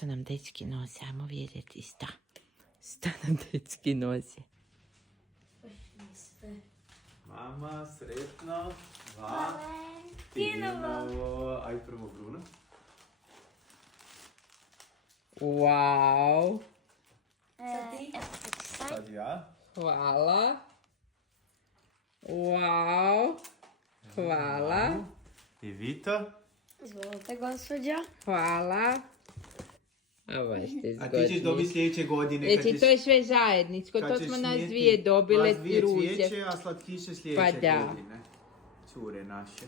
što nam dečki nose? Ajmo vidjeti šta nam dečki nose. Mama, sretno. Valentinovo. Aj prvo Bruno. Wow. Sad ja. Hvala. Wow. Hvala. I Vito. Izvolite, gospođo. Hvala. A baš ste zgodni. A ti ćeš dobiti sljedeće godine. Znači, to je sve zajedničko. To smo nas dvije dobile. Vas dvije cvijeće, a slatkiše sljedeće Pa da. godine. Cure naše.